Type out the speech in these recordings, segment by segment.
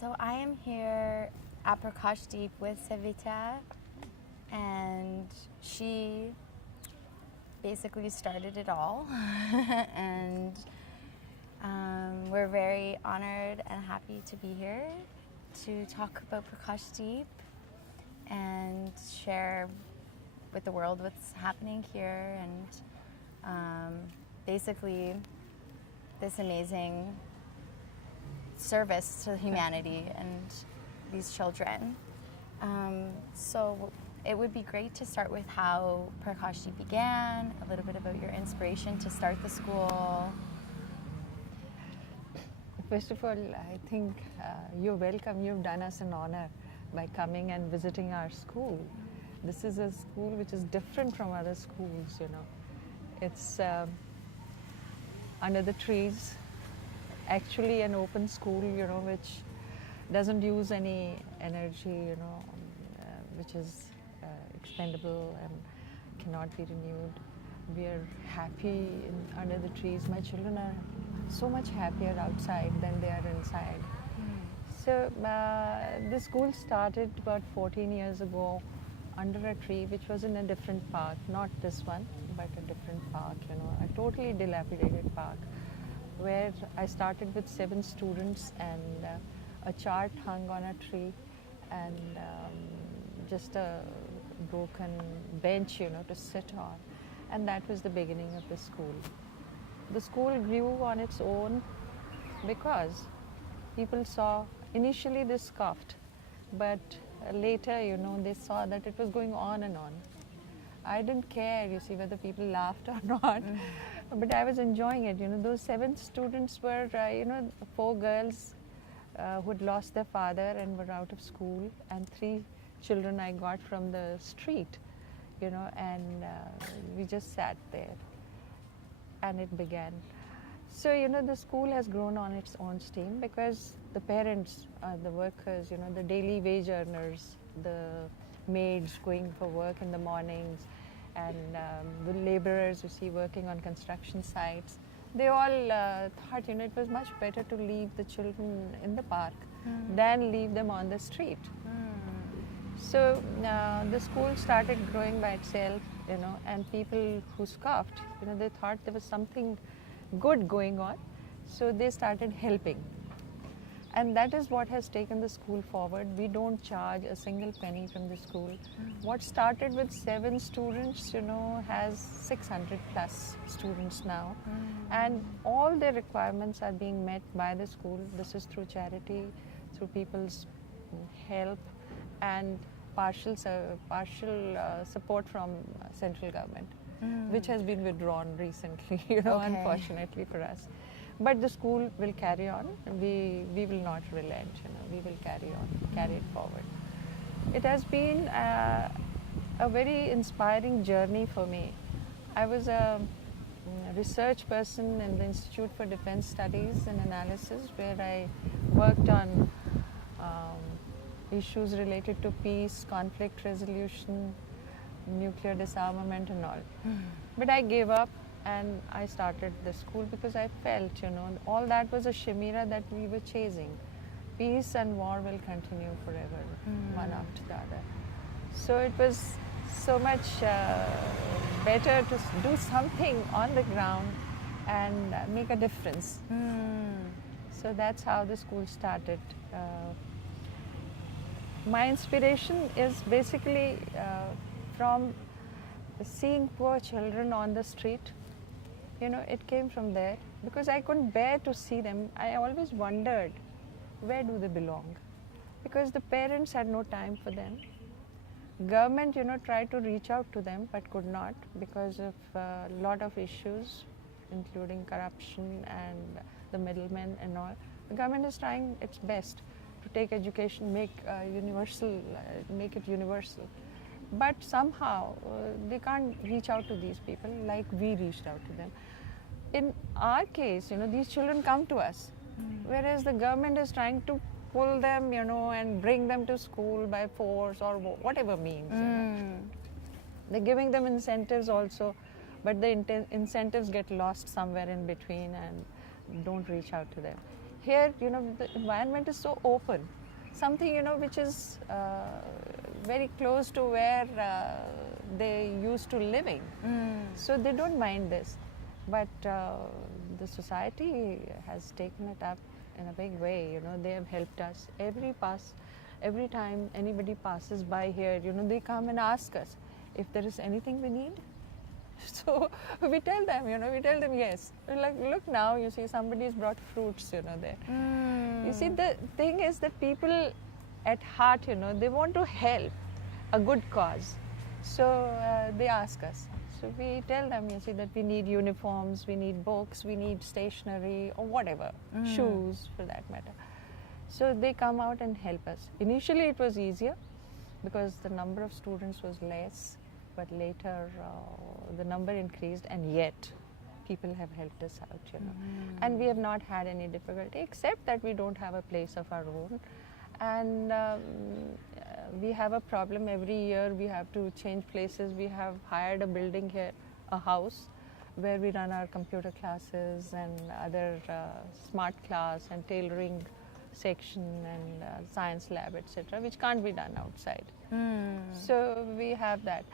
So I am here at Prakashdeep with Savita, and she basically started it all. And we're very honored and happy to be here to talk about Prakashdeep and share with the world what's happening here, and basically this amazing service to humanity and these children. So it would be great to start with how Prakashdeep began, a little bit about your inspiration to start the school. First of all, I think you're welcome. You've done us an honor by coming and visiting our school. This is a school which is different from other schools, you know. It's under the trees, actually an open school, you know, which doesn't use any energy, you know, which is expendable and cannot be renewed. We are happy under the trees. My children are so much happier outside than they are inside. So the school started about 14 years ago under a tree, which was in a different park, not this one, but a different park, you know, a totally dilapidated park, where I started with 7 students and a chart hung on a tree and just a broken bench, you know, to sit on. And that was the beginning of the school. The school grew on its own because people saw, initially they scoffed, but later, you know, they saw that it was going on and on. I didn't care, you see, whether people laughed or not, but I was enjoying it. You know, those 7 students were, you know, 4 girls who had lost their father and were out of school, and 3 children I got from the street, you know, and we just sat there and it began. So, you know, the school has grown on its own steam because the parents, the workers, you know, the daily wage earners, the maids going for work in the mornings, and the laborers you see working on construction sites, they all thought, you know, it was much better to leave the children in the park than leave them on the street. So the school started growing by itself, you know, and people who scoffed, you know, they thought there was something good going on, so they started helping. And that is what has taken the school forward. We don't charge a single penny from the school. What started with 7 students, you know, has 600 plus students now. And all their requirements are being met by the school. This is through charity, through people's help, and partial support from central government, which has been withdrawn recently, you know, unfortunately for us. But the school will carry on. We will not relent, you know, we will carry on, carry it forward. It has been a very inspiring journey for me. I was a research person in the Institute for Defense Studies and Analysis, where I worked on issues related to peace, conflict resolution, nuclear disarmament and all. But I gave up and I started the school because I felt, you know, all that was a chimera that we were chasing. Peace and war will continue forever, one after the other. So it was so much better to do something on the ground and make a difference. So that's how the school started. My inspiration is basically from seeing poor children on the street. You know, it came from there because I couldn't bear to see them. I always wondered, where do they belong? Because the parents had no time for them. Government, you know, tried to reach out to them but could not because of a lot of issues, including corruption and the middlemen and all. The government is trying its best to take education, make it universal. But somehow they can't reach out to these people like we reached out to them. In our case, you know, these children come to us, whereas the government is trying to pull them, you know, and bring them to school by force or whatever means. You know. They're giving them incentives also, but the incentives get lost somewhere in between and don't reach out to them. here, you know, the environment is so open. Something, you know, which is very close to where they used to living. So they don't mind this. But the society has taken it up in a big way, you know. They have helped us. Every time anybody passes by here, you know, they come and ask us if there is anything we need. So we tell them, you know, yes. We're like, look now, you see, somebody's brought fruits, you know, there. You see, the thing is that people at heart, you know, they want to help a good cause. So they ask us. So we tell them, you see, that we need uniforms, we need books, we need stationery or whatever, shoes for that matter. So they come out and help us. Initially it was easier because the number of students was less, but later the number increased, and yet people have helped us out, you know. And we have not had any difficulty, except that we don't have a place of our own. And we have a problem every year. We have to change places. We have hired a building here, a house, where we run our computer classes and other smart class and tailoring section and science lab, etc., which can't be done outside. So we have that.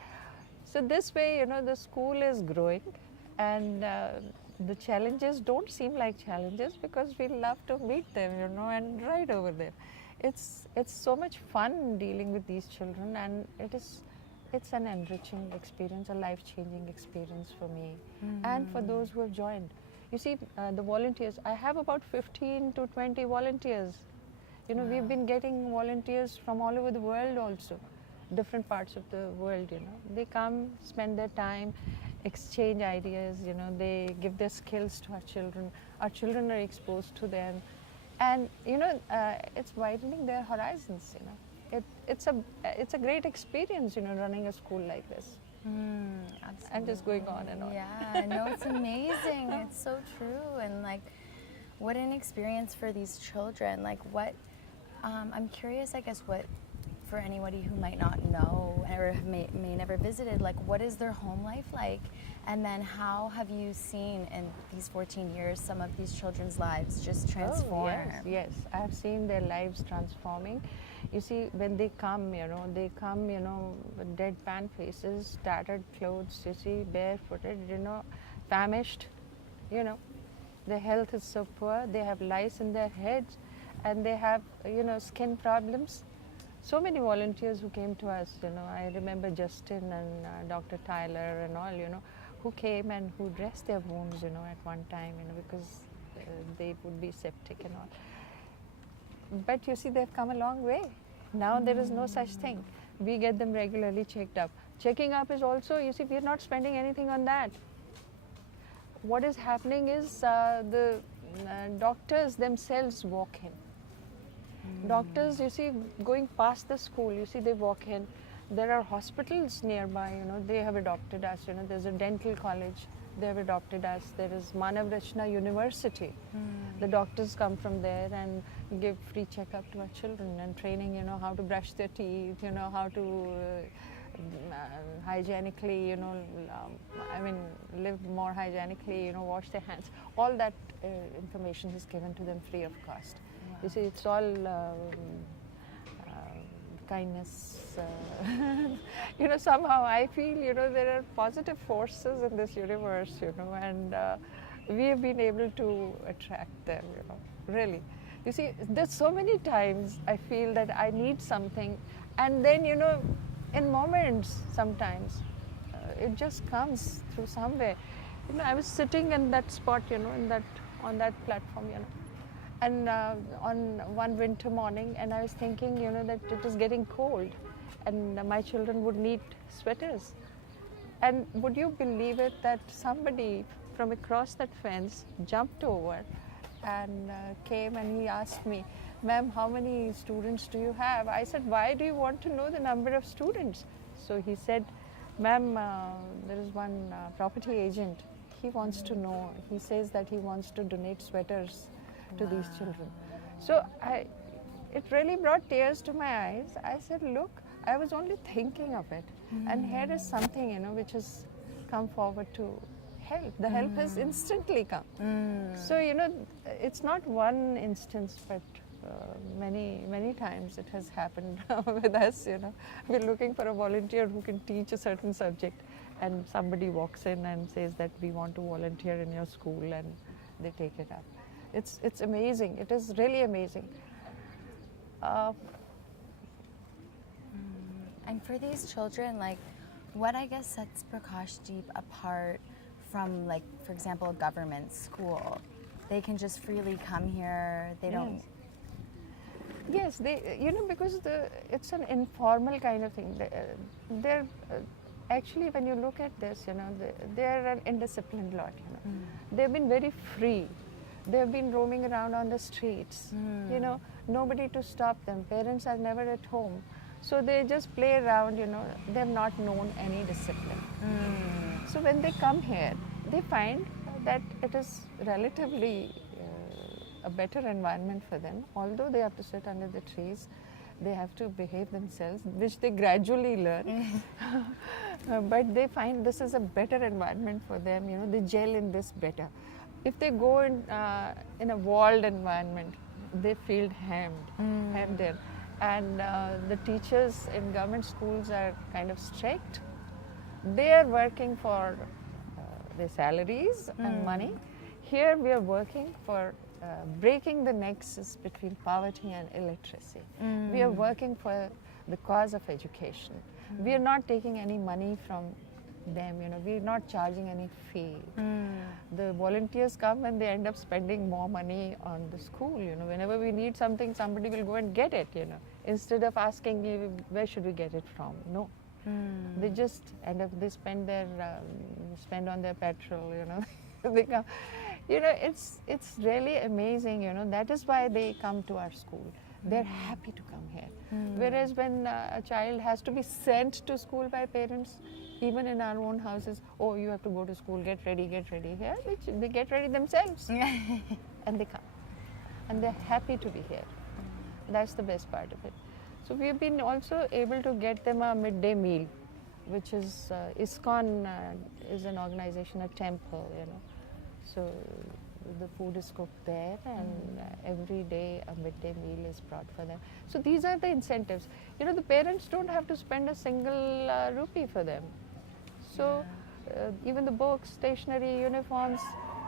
So this way, you know, the school is growing, and the challenges don't seem like challenges because we love to meet them, you know, and ride over them. It's so much fun dealing with these children, and it's an enriching experience, a life-changing experience for me and for those who have joined. You see, the volunteers, I have about 15 to 20 volunteers. You know, we've been getting volunteers from all over the world also, different parts of the world, you know. They come, spend their time, exchange ideas, you know, they give their skills to our children. Our children are exposed to them. And, you know, it's widening their horizons, you know. It's a great experience, you know, running a school like this. Absolutely. And just going on and on. Yeah, no, it's amazing. It's so true. And like, what an experience for these children. Like what, I'm curious, I guess, what, for anybody who might not know or may never visited, like what is their home life like? And then how have you seen in these 14 years some of these children's lives just transform? Oh, yes, I have seen their lives transforming. You see, when they come, you know, with deadpan faces, tattered clothes, you see, barefooted, you know, famished, you know. Their health is so poor, they have lice in their heads, and they have, you know, skin problems. So many volunteers who came to us, you know, I remember Justin and Dr. Tyler and all, you know, who came and who dressed their wounds, you know, at one time, you know, because they would be septic and all. But you see, they've come a long way. Now there is no such thing. We get them regularly checked up. Checking up is also, you see, we're not spending anything on that. What is happening is the doctors themselves walk in. Doctors, you see, going past the school, you see, they walk in. There are hospitals nearby, you know, they have adopted us, you know, there's a dental college, they have adopted us. There is Manav Rachna University. The doctors come from there and give free checkup to our children and training, you know, how to brush their teeth, you know, how to hygienically, you know, live more hygienically, you know, wash their hands. All that information is given to them free of cost. Wow. You see, it's all kindness. You know, somehow I feel, you know, there are positive forces in this universe, you know, and we have been able to attract them, you know, really. You see, there's so many times I feel that I need something, and then, you know, in moments sometimes, it just comes through somewhere. You know, I was sitting in that spot, you know, on that platform, you know, and on one winter morning, and I was thinking, you know, that it was getting cold, and my children would need sweaters. And would you believe it that somebody from across that fence jumped over and came and he asked me, "Ma'am, how many students do you have?" I said, "Why do you want to know the number of students?" So he said, "Ma'am, there is one property agent. He wants to know. He says that he wants to donate sweaters to these children." So it really brought tears to my eyes. I said, look, I was only thinking of it. And here is something, you know, which has come forward to help. The help has instantly come. So, it's not one instance, but many times it has happened with us. We're looking for a volunteer who can teach a certain subject, and somebody walks in and says that we want to volunteer in your school, and they take it up. It's amazing. It is really amazing. And for these children, like, what I guess sets Prakashdeep apart from, like, for example, a government school? They can just freely come here. They don't. Yes, they, because it's an informal kind of thing. They're actually, when you look at this, they're an indisciplined lot. They've been very free. They've been roaming around on the streets. Nobody to stop them. Parents are never at home. So they just play around, they've not known any discipline. So when they come here, they find that it is relatively a better environment for them. Although they have to sit under the trees, they have to behave themselves, which they gradually learn. But they find this is a better environment for them, they gel in this better. If they go in a walled environment, they feel hemmed in. And the teachers in government schools are kind of strict. They are working for their salaries and money. Here we are working for breaking the nexus between poverty and illiteracy. We are working for the cause of education. We are not taking any money from them, we're not charging any fee. The volunteers come and they end up spending more money on the school. Whenever we need something, somebody will go and get it. Instead of asking where should we get it from. No, they just end up, they spend on their petrol. They come. It's really amazing. That is why they come to our school. They're happy to come here. Whereas when a child has to be sent to school by parents, even in our own houses, oh, you have to go to school, get ready. Here, they get ready themselves. And they come. And they're happy to be here. That's the best part of it. So we've been also able to get them a midday meal, which is, ISKCON is an organization, a temple, So the food is cooked there, and every day a midday meal is brought for them. So these are the incentives. The parents don't have to spend a single rupee for them. So even the books, stationery, uniforms,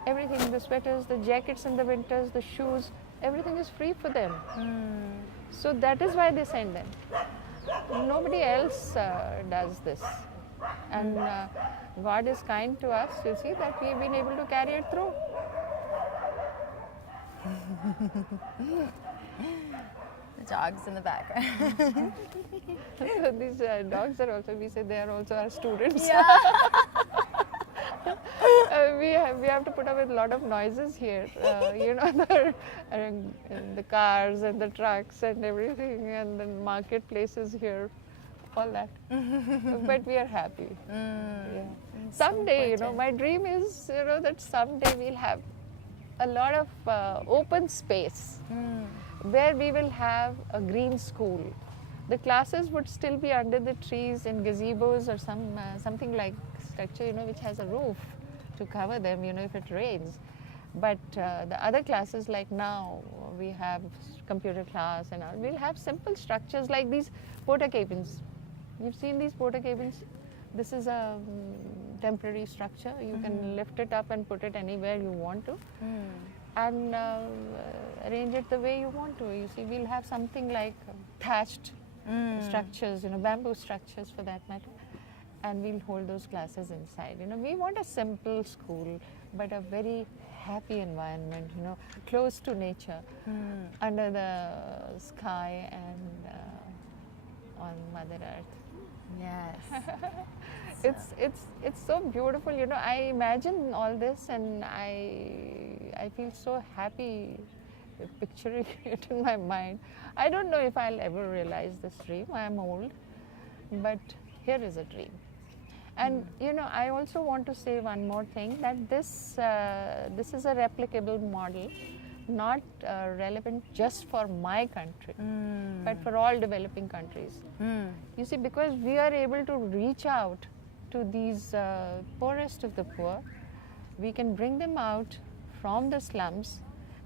everything, the sweaters, the jackets in the winters, the shoes, everything is free for them. So that is why they send them. Nobody else does this. And God is kind to us, you see, that we've been able to carry it through. The dogs in the background. These dogs are also, we say they are also our students. Yeah. We have to put up with a lot of noises here. The cars and the trucks and everything, and the marketplaces here, all that. But we are happy. Yeah. Someday, my dream is, that someday we'll have a lot of open space where we will have a green school. The classes would still be under the trees in gazebos or something like structure, which has a roof to cover them, if it rains. But the other classes, like now, we have computer class and all, we'll have simple structures like these porta cabins. You've seen these porta cabins? This is a temporary structure. You can lift it up and put it anywhere you want to. And arrange it the way you want to. You see, we'll have something like thatched structures, bamboo structures for that matter, and we'll hold those classes inside. We want a simple school, but a very happy environment, close to nature, under the sky and on Mother Earth. Yes. It's so beautiful. I imagine all this, and I feel so happy picturing it in my mind. I don't know if I'll ever realize this dream. I'm old, but here is a dream. And I also want to say one more thing, that this is a replicable model, not relevant just for my country, but for all developing countries. You see, because we are able to reach out to these poorest of the poor, we can bring them out from the slums,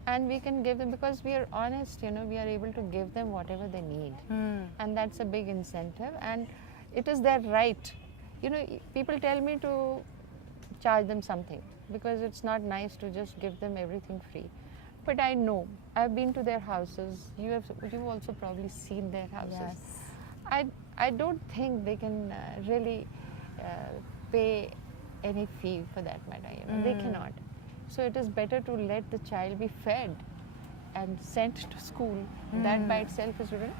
and we can give them, because we are honest, we are able to give them whatever they need. And that's a big incentive, and it is their right. People tell me to charge them something because it's not nice to just give them everything free. But I know, I've been to their houses. You've also probably seen their houses. Yes. I don't think they can really pay any fee for that matter. They cannot. So it is better to let the child be fed and sent to school. That by itself is good.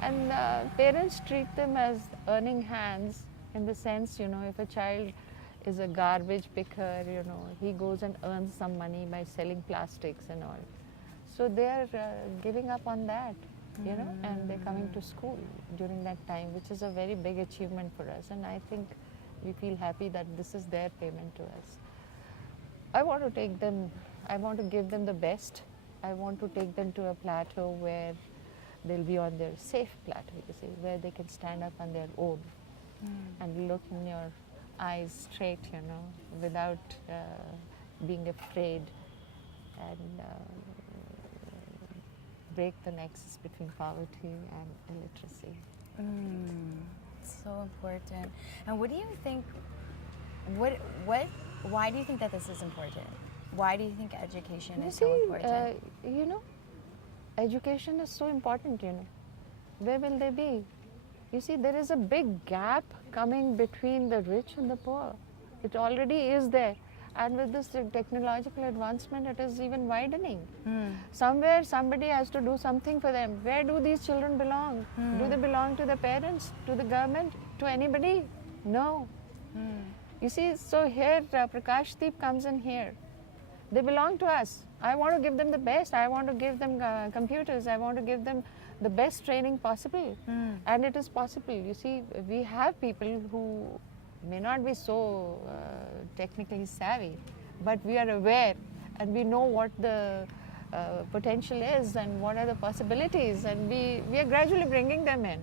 And parents treat them as earning hands, in the sense, if a child is a garbage picker, he goes and earns some money by selling plastics and all. So they are giving up on that, and they're coming to school during that time, which is a very big achievement for us. And I think we feel happy that this is their payment to us. I want to take them, I want to give them the best. I want to take them to a plateau where they'll be on their safe plateau, where they can stand up on their own and look in your eyes straight, without being afraid, and break the nexus between poverty and illiteracy. So important. And what do you think, why do you think that this is important? Why do you think education is so important? Education is so important, Where will they be? You see, there is a big gap coming between the rich and the poor. It already is there. And with this technological advancement, it is even widening. Somewhere somebody has to do something for them. Where do these children belong? Do they belong to the parents, to the government, to anybody? No. You see, so here Prakashdeep comes in here. They belong to us. I want to give them the best. I want to give them computers. I want to give them the best training possible. And it is possible. You see, we have people who may not be so technically savvy, but we are aware and we know what the potential is and what are the possibilities, and we are gradually bringing them in.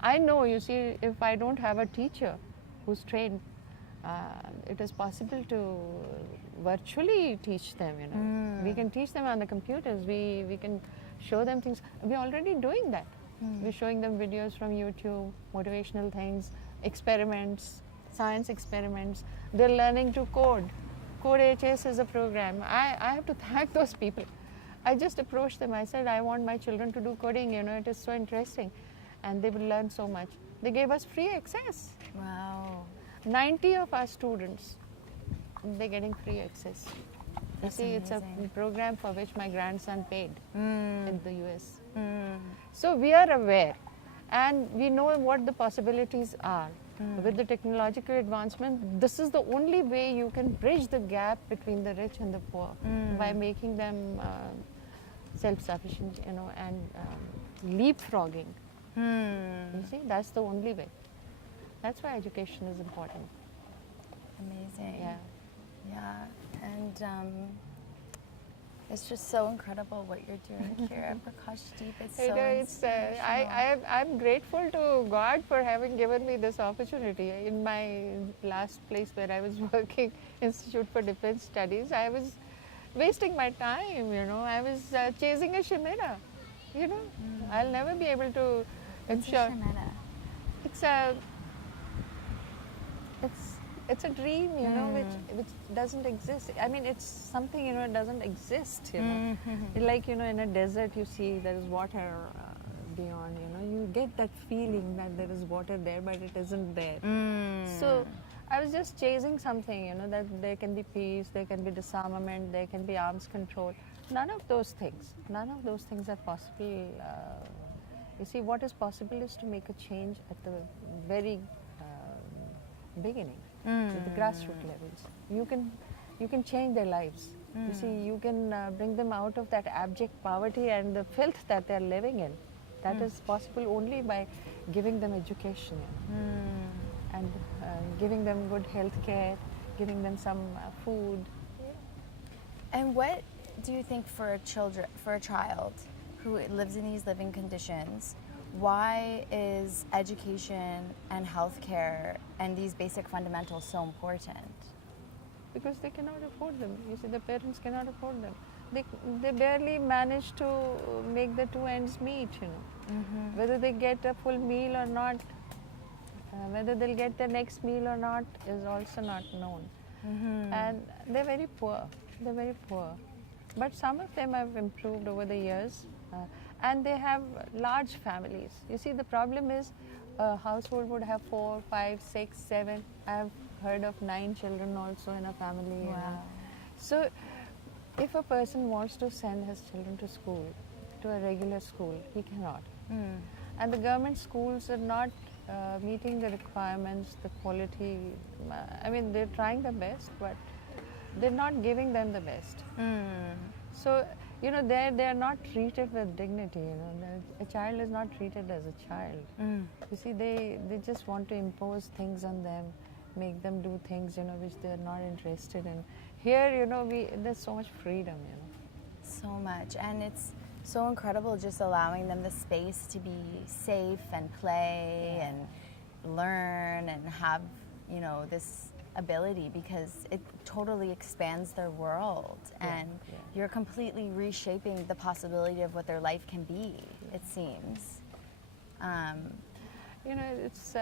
I know, you see, if I don't have a teacher who's trained, it is possible to virtually teach them, We can teach them on the computers, we can show them things. We're already doing that. We're showing them videos from YouTube, motivational things, experiments, science experiments. They're learning to code. Code HS is a program. I have to thank those people. I just approached them. I said, I want my children to do coding, it is so interesting. And they will learn so much. They gave us free access. Wow. 90 of our students, they're getting free access. That's you see, amazing. It's a program for which my grandson paid in the US. So we are aware and we know what the possibilities are. With the technological advancement, this is the only way you can bridge the gap between the rich and the poor, by making them self-sufficient, and leapfrogging. You see, that's the only way. That's why education is important. Amazing. Yeah. Yeah, and it's just so incredible what you're doing here at Prakashdeep. It's so inspirational. I'm grateful to God for having given me this opportunity. In my last place where I was working, Institute for Defense Studies, I was wasting my time, I was chasing a chimera, I'll never be able to. What's a chimera? It's a dream, which doesn't exist. I mean, it's something, it doesn't exist, Like, in a desert, you see there is water beyond, you get that feeling that there is water there, but it isn't there. So I was just chasing something, that there can be peace, there can be disarmament, there can be arms control. None of those things are possible. You see, what is possible is to make a change at the very beginning. At the grassroots levels, you can change their lives. You see, you can bring them out of that abject poverty and the filth that they're living in. That is possible only by giving them education and giving them good health care, giving them some food. And what do you think for a child who lives in these living conditions? Why is education and healthcare and these basic fundamentals so important? because they cannot afford them. You see, the parents cannot afford them. They barely manage to make the two ends meet, you know. Whether they get a full meal or not, whether they'll get the next meal or not is also not known. And they're very poor. They're very poor. But some of them have improved over the years, and they have large families. You see, the problem is a household would have 4, 5, 6, 7. I've heard of 9 children also in a family. Wow. You know. So if a person wants to send his children to school, to a regular school, he cannot. And the government schools are not meeting the requirements, the quality. I mean, they're trying their best, but they're not giving them the best. So, you know, they're not treated with dignity, you know. A child is not treated as a child. You see, they just want to impose things on them, make them do things, you know, which they're not interested in. Here, you know, there's so much freedom, you know. So much, and it's so incredible just allowing them the space to be safe and play and learn and have, you know, this ability, because it totally expands their world, and you're completely reshaping the possibility of what their life can be, it seems. You know, it's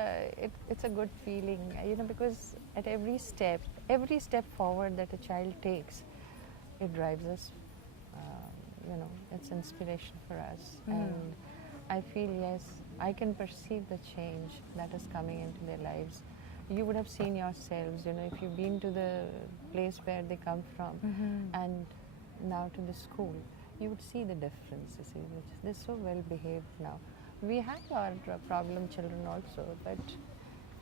a good feeling, you know, because at every step forward that a child takes, it drives us. You know, it's inspiration for us, and I feel, yes, I can perceive the change that is coming into their lives. You would have seen yourselves, you know, if you've been to the place where they come from and now to the school, you would see the difference. You see, they're so well behaved now. We have our problem children also, but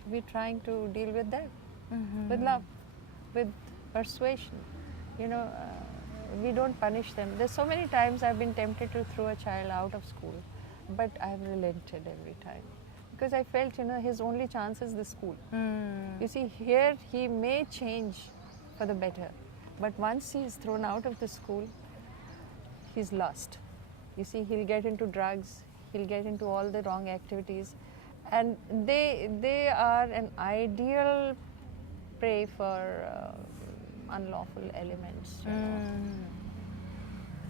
we're trying to deal with that with love, with persuasion. You know, we don't punish them. There's so many times I've been tempted to throw a child out of school, but I've relented every time, because I felt, you know, his only chance is the school. You see, here he may change for the better, but once he's thrown out of the school, he's lost. You see, he'll get into drugs, he'll get into all the wrong activities, and they are an ideal prey for unlawful elements, you know.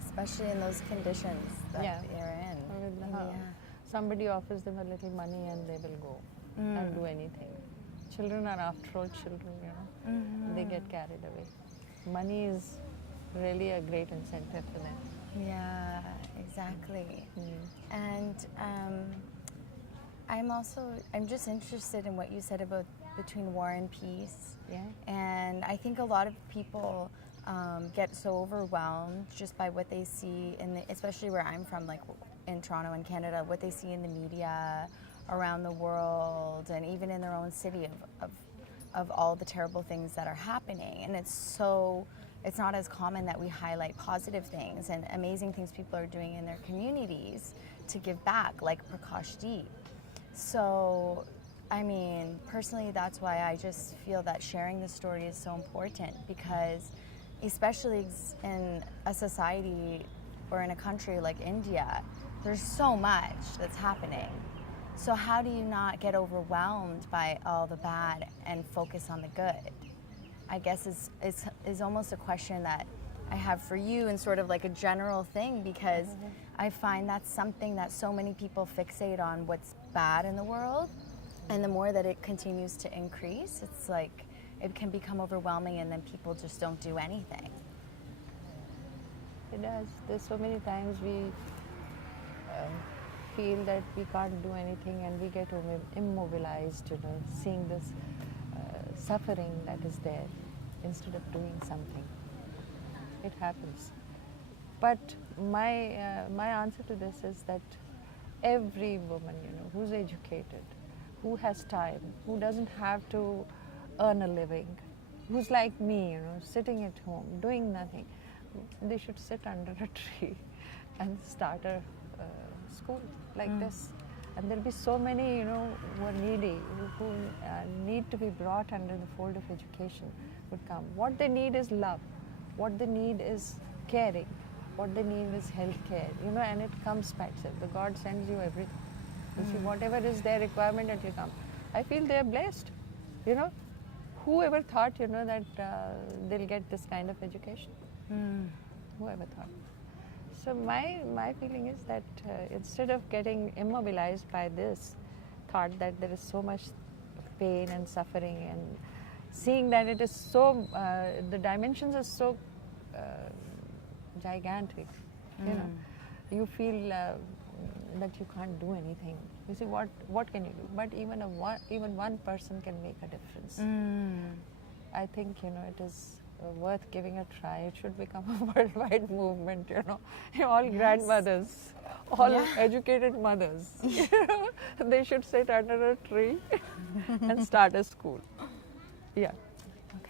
Especially in those conditions that you're in. Somebody offers them a little money and they will go and do anything. Children are after all children, you know. They get carried away. Money is really a great incentive for them. Yeah, exactly. And I'm just interested in what you said about between war and peace. Yeah. And I think a lot of people get so overwhelmed just by what they see, especially where I'm from, like in Toronto and Canada, what they see in the media around the world and even in their own city of all the terrible things that are happening. And it's not as common that we highlight positive things and amazing things people are doing in their communities to give back, like Prakashdeep. So, I mean, personally, that's why I just feel that sharing the story is so important, because especially in a society or in a country like India, there's so much that's happening. So how do you not get overwhelmed by all the bad and focus on the good? I guess is almost a question that I have for you, and sort of like a general thing, because I find that's something that so many people fixate on, what's bad in the world, and the more that it continues to increase, it's like it can become overwhelming, and then people just don't do anything. It does. There's so many times we feel that we can't do anything, and we get immobilized, you know, seeing this suffering that is there instead of doing something. It happens. But my answer to this is that every woman, you know, who's educated, who has time, who doesn't have to earn a living, who's like me, you know, sitting at home doing nothing, they should sit under a tree and start a school like this. And there'll be so many, you know, who are needy, who need to be brought under the fold of education would come. What they need is love. What they need is caring. What they need is health care, you know, and it comes back. The God sends you everything. You see, whatever is their requirement, it will come. I feel they are blessed, you know. whoever thought, that they'll get this kind of education? Whoever thought? So my feeling is that instead of getting immobilized by this thought that there is so much pain and suffering, and seeing that it is so, the dimensions are so gigantic, you feel that you can't do anything. You see, what can you do? But even one person can make a difference. I think, it is worth giving a try. It should become a worldwide movement, all grandmothers, all educated mothers, they should sit under a tree and start a school. Yeah,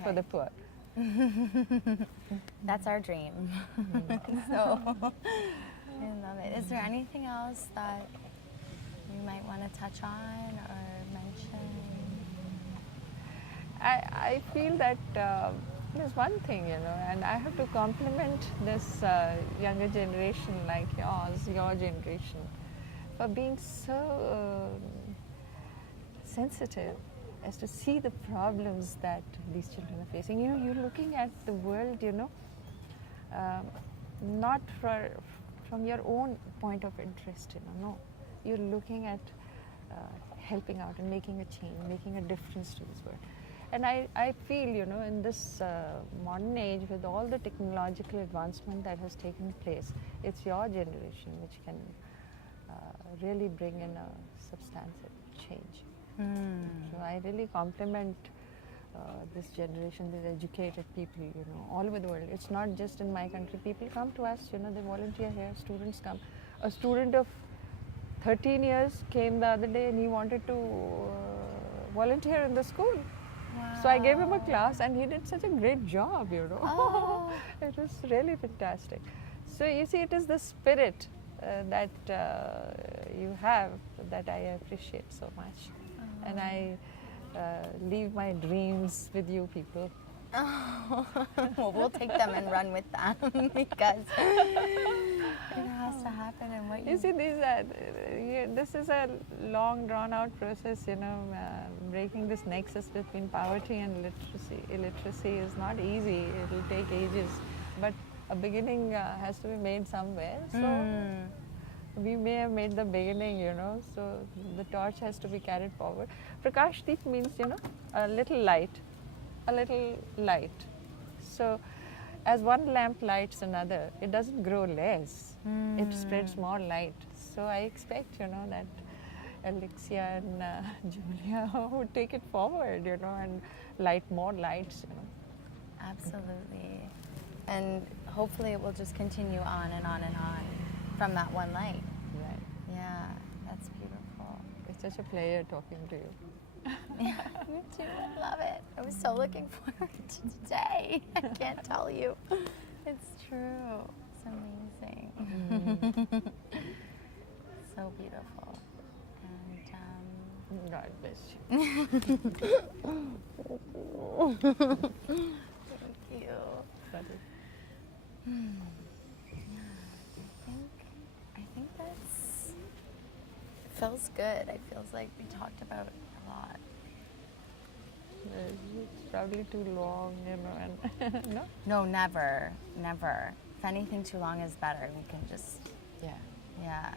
for the poor. That's our dream. So, I love it. Is there anything else that you might want to touch on or mention? I feel that there's one thing, and I have to compliment this younger generation like yours, your generation, for being so sensitive as to see the problems that these children are facing. You're looking at the world, not from your own point of interest, no. You're looking at helping out and making a change, making a difference to this world. And I feel, in this modern age, with all the technological advancement that has taken place, it's your generation which can really bring in a substantial change. So I really compliment this generation, these educated people, all over the world. It's not just in my country. People come to us, they volunteer here, students come. A student of 13 years came the other day and he wanted to volunteer in the school. Wow. So I gave him a class and he did such a great job, Oh. It was really fantastic. So you see, it is the spirit that you have that I appreciate so much. And I leave my dreams with you people. Oh. Well, we'll take them and run with them because it has to happen. And what you see, this is a long, drawn-out process. Breaking this nexus between poverty and illiteracy is not easy. It will take ages, but a beginning has to be made somewhere. So we may have made the beginning, so the torch has to be carried forward. Prakashdeep means, a little light, a little light. So as one lamp lights another, it doesn't grow less, it spreads more light. So I expect, that Alexia and Julia would take it forward, and light more lights, Absolutely. And hopefully it will just continue on and on and on from that one light. Right. Yeah, that's beautiful. It's such a pleasure talking to you. Yeah, me too. I love it. I was so looking forward to today. I can't tell you. It's true. It's amazing. So beautiful. And God bless you. thank you. I think that's feels good. It feels like we talked about a lot. It's probably too long, and no? No, never. If anything, too long is better. We can just, Yeah. yeah.